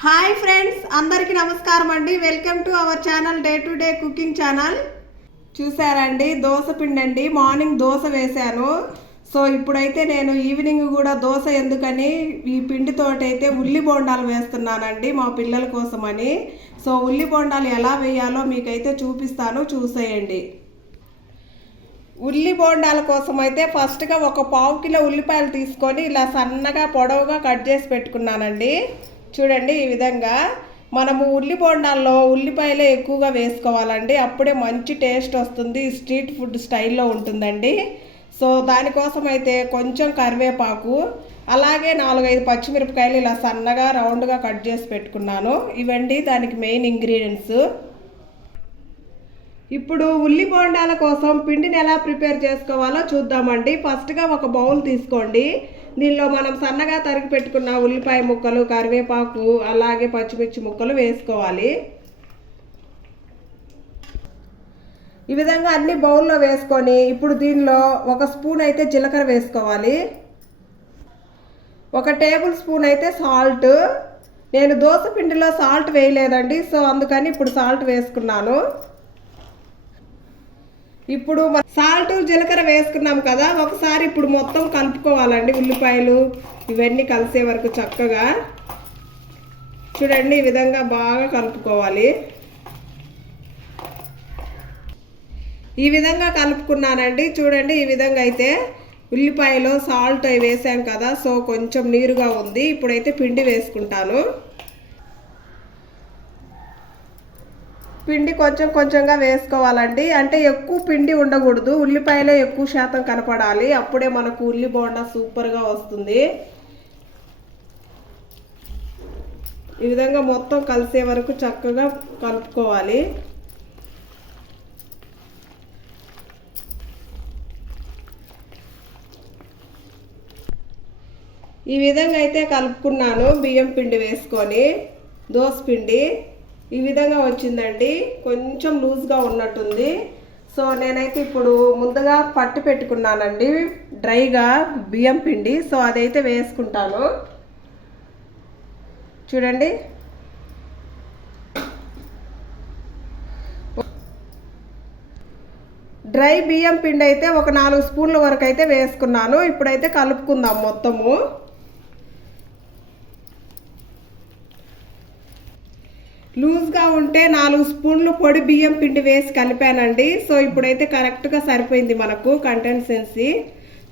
Hi friends, అందరికీ నమస్కారం అండి. Welcome to our channel day to day cooking channel. చూసారండి, దోశ పిండి అండి. మార్నింగ్ దోశ వేశాను. సో ఇప్పుడైతే నేను ఈవినింగ్ కూడా దోశ ఎందుకని ఈ పిండితోటి అయితే ఉల్లి బోండాలు వేస్తున్నానండి మా పిల్లల కోసమని. సో ఉల్లి బోండాలు ఎలా వేయాలో మీకైతే చూపిస్తాను, చూసేయండి. ఉల్లి బోండాల కోసం అయితే ఫస్ట్గా ఒక పావు కిలో ఉల్లిపాయలు తీసుకొని ఇలా సన్నగా పొడవుగా కట్ చేసి పెట్టుకున్నానండి. చూడండి, ఈ విధంగా మనము ఉల్లి బోండాల్లో ఉల్లిపాయలే ఎక్కువగా వేసుకోవాలండి, అప్పుడే మంచి టేస్ట్ వస్తుంది, స్ట్రీట్ ఫుడ్ స్టైల్లో ఉంటుందండి. సో దానికోసం అయితే కొంచెం కరివేపాకు, అలాగే 4-5 పచ్చిమిరపకాయలు ఇలా సన్నగా రౌండ్గా కట్ చేసి పెట్టుకున్నాను. ఇవండి దానికి మెయిన్ ఇంగ్రీడియంట్స్. ఇప్పుడు ఉల్లి బోండాల కోసం పిండిని ఎలా ప్రిపేర్ చేసుకోవాలో చూద్దామండి. ఫస్ట్గా ఒక బౌల్ తీసుకోండి. దీనిలో మనం సన్నగా తరిగి పెట్టుకున్న ఉల్లిపాయ ముక్కలు, కరివేపాకు, అలాగే పచ్చిమిర్చి ముక్కలు వేసుకోవాలి. ఈ విధంగా అన్ని బౌల్లో వేసుకొని ఇప్పుడు దీనిలో 1 స్పూన్ అయితే జీలకర్ర వేసుకోవాలి. 1 టేబుల్ స్పూన్ అయితే సాల్ట్. నేను దోశ పిండిలో సాల్ట్ వేయలేదండి, సో అందుకని ఇప్పుడు సాల్ట్ వేసుకున్నాను. ఇప్పుడు సాల్ట్ జీలకర్ర వేసుకున్నాం కదా, ఒకసారి ఇప్పుడు మొత్తం కలుపుకోవాలండి. ఉల్లిపాయలు ఇవన్నీ కలిసే వరకు చక్కగా చూడండి, ఈ విధంగా బాగా కలుపుకోవాలి. ఈ విధంగా కలుపుకున్నానండి. చూడండి, ఈ విధంగా అయితే ఉల్లిపాయలు సాల్ట్ అవి వేసాం కదా, సో కొంచెం నీరుగా ఉంది. ఇప్పుడైతే పిండి వేసుకుంటాను. పిండి కొంచెం కొంచెంగా వేసుకోవాలండి, అంటే ఎక్కువ పిండి ఉండకూడదు, ఉల్లిపాయలే ఎక్కువ శాతం కనపడాలి, అప్పుడే మనకు ఉల్లి బోండా సూపర్గా వస్తుంది. ఈ విధంగా మొత్తం కలిసే వరకు చక్కగా కలుపుకోవాలి. ఈ విధంగా అయితే కలుపుకున్నాను. బియ్యం పిండి వేసుకొని దోస పిండి ఈ విధంగా వచ్చిందండి, కొంచెం లూజ్గా ఉన్నట్టుంది. సో నేనైతే ఇప్పుడు ముందుగా పట్టి పెట్టుకున్నానండి డ్రైగా బియ్యం పిండి, సో అదైతే వేసుకుంటాను. చూడండి, డ్రై బియ్యం పిండి అయితే ఒక 4 స్పూన్ల వరకు అయితే వేసుకున్నాను. ఇప్పుడైతే కలుపుకుందాం మొత్తము. లూజ్గా ఉంటే 4 స్పూన్లు పొడి బియ్యం పిండి వేసి కలిపానండి. సో ఇప్పుడైతే కరెక్ట్గా సరిపోయింది మనకు కన్సిస్టెన్సీ.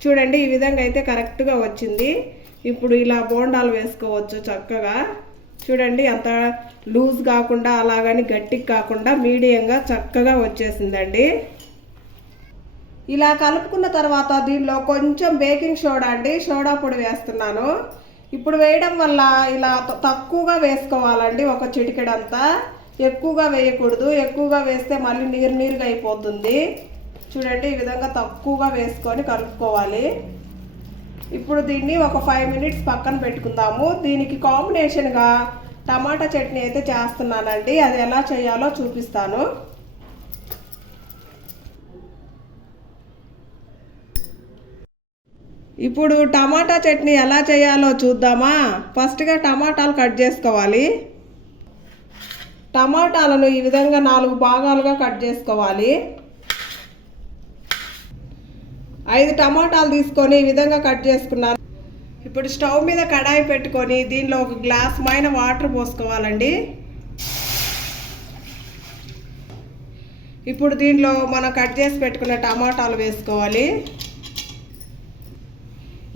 చూడండి, ఈ విధంగా అయితే కరెక్ట్గా వచ్చింది. ఇప్పుడు ఇలా బోండాలు వేసుకోవచ్చు చక్కగా. చూడండి, అంత లూజ్ కాకుండా అలాగని గట్టిగా కాకుండా మీడియంగా చక్కగా వచ్చేసిందండి. ఇలా కలుపుకున్న తర్వాత దీనిలో కొంచెం బేకింగ్ సోడా అండి, సోడా పొడి వేస్తున్నాను. ఇప్పుడు వేయడం వల్ల ఇలా తక్కువగా వేసుకోవాలండి, ఒక చిటికెడంతా. ఎక్కువగా వేయకూడదు, ఎక్కువగా వేస్తే మళ్ళీ నీరు నీరుగా అయిపోతుంది. చూడండి, ఈ విధంగా తక్కువగా వేసుకొని కలుపుకోవాలి. ఇప్పుడు దీన్ని ఒక 5 మినిట్స్ పక్కన పెట్టుకుందాము. దీనికి కాంబినేషన్గా టమాటా చట్నీ అయితే చేస్తున్నానండి, అది ఎలా చేయాలో చూపిస్తాను. ఇప్పుడు టమాటా చట్నీ ఎలా చేయాలో చూద్దామా. ఫస్ట్గా టమాటాలు కట్ చేసుకోవాలి. టమాటాలను ఈ విధంగా 4 భాగాలుగా కట్ చేసుకోవాలి. 5 టమాటాలు తీసుకొని ఈ విధంగా కట్ చేసుకున్నాను. ఇప్పుడు స్టవ్ మీద కడాయి పెట్టుకొని దీనిలో 1 గ్లాస్ మైన వాటర్ పోసుకోవాలండి. ఇప్పుడు దీనిలో మనం కట్ చేసి పెట్టుకున్న టమాటాలు వేసుకోవాలి.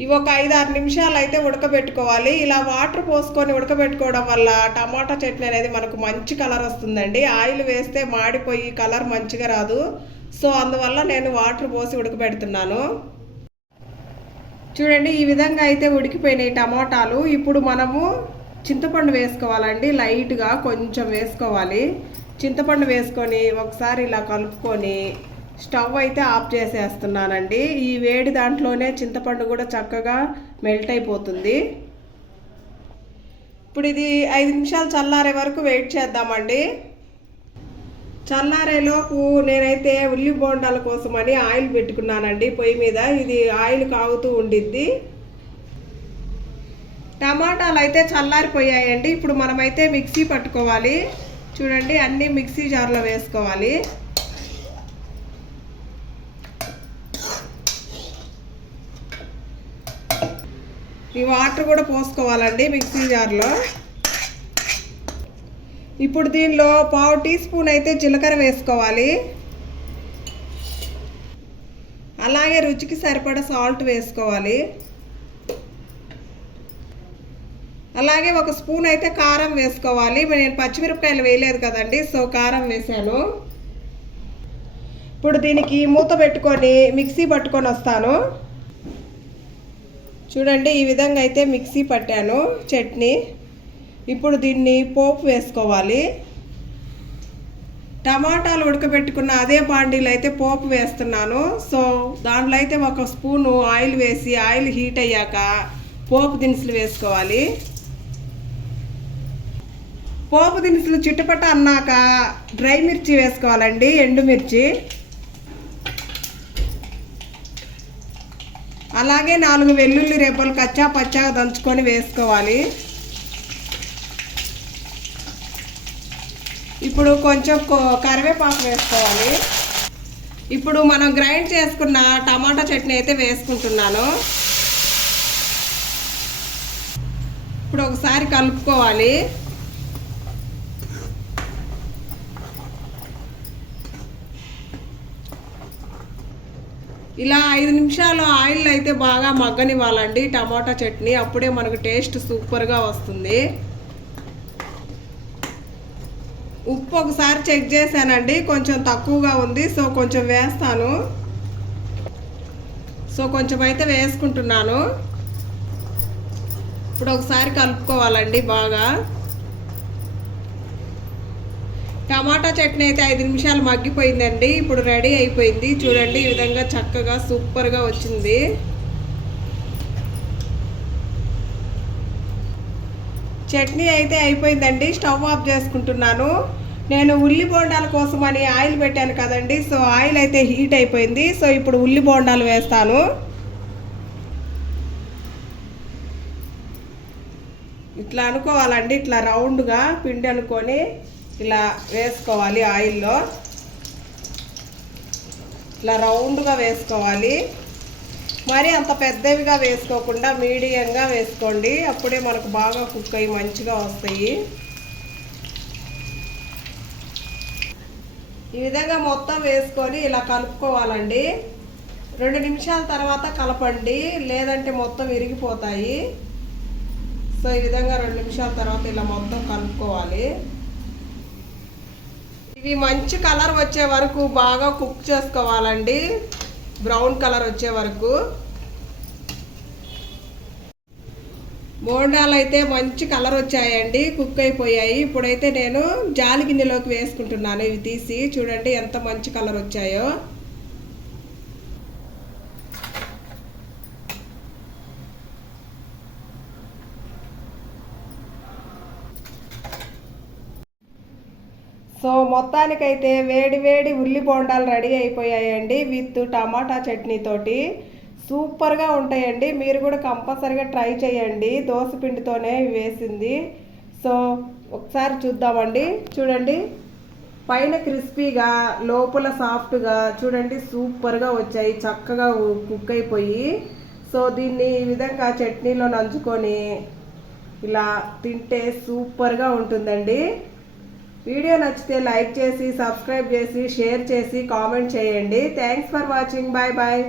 ఇవి ఒక 5-6 నిమిషాలు అయితే ఉడకబెట్టుకోవాలి. ఇలా వాటర్ పోసుకొని ఉడకబెట్టుకోవడం వల్ల టమాటా చట్నీ అనేది మనకు మంచి కలర్ వస్తుందండి. ఆయిల్ వేస్తే మాడిపోయి కలర్ మంచిగా రాదు. సో అందువల్ల నేను వాటర్ పోసి ఉడకబెడుతున్నాను. చూడండి, ఈ విధంగా అయితే ఉడికిపోయినాయి టమాటాలు. ఇప్పుడు మనము చింతపండు వేసుకోవాలండి, లైట్గా కొంచెం వేసుకోవాలి. చింతపండు వేసుకొని ఒకసారి ఇలా కలుపుకొని స్టవ్ అయితే ఆఫ్ చేసేస్తున్నానండి. ఈ వేడి దాంట్లోనే చింతపండు కూడా చక్కగా మెల్ట్ అయిపోతుంది. ఇప్పుడు ఇది 5 నిమిషాలు చల్లారే వరకు వెయిట్ చేద్దామండి. చల్లారేలోపు నేనైతే ఉల్లి బోండాల కోసమని ఆయిల్ పెట్టుకున్నానండి పొయ్యి మీద. ఇది ఆయిల్ కాగుతూ ఉండిద్ది. టమాటాలు అయితే చల్లారిపోయాయండి. ఇప్పుడు మనమైతే మిక్సీ పట్టుకోవాలి. చూడండి, అన్నీ మిక్సీ జార్లో వేసుకోవాలి. ఈ వాటర్ కూడా పోసుకోవాలండి మిక్సీ జార్లో. ఇప్పుడు దీనిలో 1/2 టీ స్పూన్ అయితే జీలకర్ర వేసుకోవాలి. అలాగే రుచికి సరిపడా సాల్ట్ వేసుకోవాలి. అలాగే 1 స్పూన్ అయితే కారం వేసుకోవాలి. నేను పచ్చిమిరపకాయలు వేయలేదు కదండి, సో కారం వేసాను. ఇప్పుడు దీనికి మూత పెట్టుకొని మిక్సీ పట్టుకొని వస్తాను. చూడండి, ఈ విధంగా అయితే మిక్సీ పట్టాను చట్నీ. ఇప్పుడు దీన్ని పోపు వేసుకోవాలి. టమాటాలు ఉడకబెట్టుకున్న అదే బాండీలో అయితే పోపు వేస్తున్నాను. సో దాంట్లో అయితే 1 స్పూను ఆయిల్ వేసి, ఆయిల్ హీట్ అయ్యాక పోపు దినుసులు వేసుకోవాలి. పోపు దినుసులు చిట్టుపట్ట అన్నాక డ్రై మిర్చి వేసుకోవాలండి, ఎండుమిర్చి. అలాగే 4 వెల్లుల్లి రెబ్బలు కచ్చా పచ్చాగా దంచుకొని వేసుకోవాలి. ఇప్పుడు కొంచెం కరివేపాకు వేసుకోవాలి. ఇప్పుడు మనం గ్రైండ్ చేసుకున్న టమాటా చట్నీ అయితే వేసుకుంటున్నాను. ఇప్పుడు ఒకసారి కలుపుకోవాలి. ఇలా 5 నిమిషాలు ఆయిల్ అయితే బాగా మగ్గనివ్వాలండి టమాటా చట్నీ. అప్పుడే మనకు టేస్ట్ సూపర్గా వస్తుంది. ఉప్పు ఒకసారి చెక్ చేశానండి, కొంచెం తక్కువగా ఉంది. సో కొంచెం వేస్తాను. సో కొంచెం అయితే వేసుకుంటున్నాను. ఇప్పుడు ఒకసారి కలుపుకోవాలండి బాగా. టమాటా చట్నీ అయితే 5 నిమిషాలు మగ్గిపోయిందండి. ఇప్పుడు రెడీ అయిపోయింది. చూడండి, ఈ విధంగా చక్కగా సూపర్గా వచ్చింది. చట్నీ అయితే అయిపోయిందండి. స్టవ్ ఆఫ్ చేసుకుంటున్నాను. నేను ఉల్లి బోండాల కోసమని ఆయిల్ పెట్టాను కదండి, సో ఆయిల్ అయితే హీట్ అయిపోయింది. సో ఇప్పుడు ఉల్లి బోండాలు వేస్తాను. ఇట్లా అనుకోవాలండి, ఇట్లా రౌండ్గా పిండి అనుకొని ఇలా వేసుకోవాలి ఆయిల్లో. ఇట్లా రౌండ్గా వేసుకోవాలి. మరి అంత పెద్దవిగా వేసుకోకుండా మీడియంగా వేసుకోండి. అప్పుడే మనకు బాగా కుక్ అయ్యి మంచిగా వస్తాయి. ఈ విధంగా మొత్తం వేసుకొని ఇలా కలుపుకోవాలండి. 2 నిమిషాల తర్వాత కలపండి, లేదంటే మొత్తం విరిగిపోతాయి. సో ఈ విధంగా 2 నిమిషాల తర్వాత ఇలా మొత్తం కలుపుకోవాలి. ఇవి మంచి కలర్ వచ్చే వరకు బాగా కుక్ చేసుకోవాలండి, బ్రౌన్ కలర్ వచ్చే వరకు. బోండాలు అయితే మంచి కలర్ వచ్చాయండి, కుక్ అయిపోయాయి. ఇప్పుడైతే నేను జాలి గిన్నెలోకి వేసుకుంటున్నాను. ఇవి తీసి చూడండి ఎంత మంచి కలర్ వచ్చాయో. సో మొత్తానికైతే వేడి వేడి ఉల్లి బోండాలు రెడీ అయిపోయాయండి విత్ టమాటా చట్నీ తోటి. సూపర్గా ఉంటాయండి. మీరు కూడా కంపల్సరీగా ట్రై చేయండి. దోశ పిండితోనే వేసింది. సో ఒకసారి చూద్దామండి. చూడండి, పైన క్రిస్పీగా లోపల సాఫ్ట్గా చూడండి సూపర్గా వచ్చాయి, చక్కగా కుక్ అయిపోయి. సో దీన్ని ఈ విధంగా చట్నీలో నంచుకొని ఇలా తింటే సూపర్గా ఉంటుందండి. వీడియో నచ్చితే లైక్ చేసి, సబ్స్క్రైబ్ చేసి, షేర్ చేసి, కామెంట్ చేయండి. Thanks for watching. Bye bye.